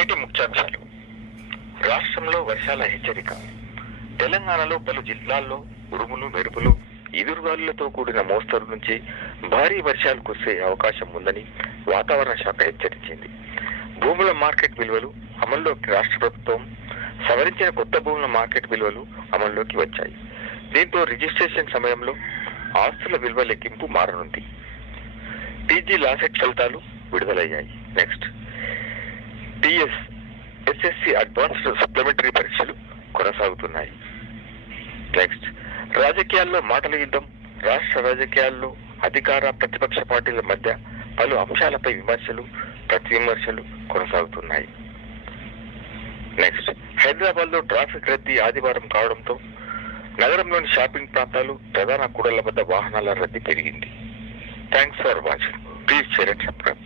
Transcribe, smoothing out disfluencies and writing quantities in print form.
నేటి ముఖ్యాంశాలు. రాష్ట్రంలో వర్షాల హెచ్చరిక. తెలంగాణలో పలు జిల్లాల్లో ఉరుములు, మెరుపులు, ఈదురుగాలులతో కూడిన మోస్తరు నుంచి భారీ వర్షాలు కురిసే అవకాశం ఉందని వాతావరణ శాఖ హెచ్చరించింది. భూముల మార్కెట్ విలువలు అమల్లోకి రాష్ట్ర ప్రభుత్వం సవరించిన కొత్త భూముల మార్కెట్ విలువలు అమల్లోకి వచ్చాయి. దీంతో రిజిస్ట్రేషన్ సమయంలో ఆస్తుల విలువ లెక్కింపు మారనుంది. టీజీ లాసెట్ ఫలితాలు విడుదలయ్యాయి. Next, TS SSC advanced supplementary పరీక్షలు కొనసాగుతున్నాయి. నెక్స్ట్, రాజకీయాల్లో మాటల యుద్ధం. రాష్ట్ర రాజకీయాల్లో అధికార ప్రతిపక్ష పార్టీల మధ్య పలు అంశాలపై విమర్శలు, ప్రతి విమర్శలు కొనసాగుతున్నాయి. నెక్స్ట్, హైదరాబాద్ లో ట్రాఫిక్ రద్దీ ఆదివారం కావడంతో నగరంలోని షాపింగ్ ప్రాంతాలు, ప్రధాన కూడళ్ల వద్ద వాహనాల రద్దీ పెరిగింది. Thanks for watching. Please share and subscribe.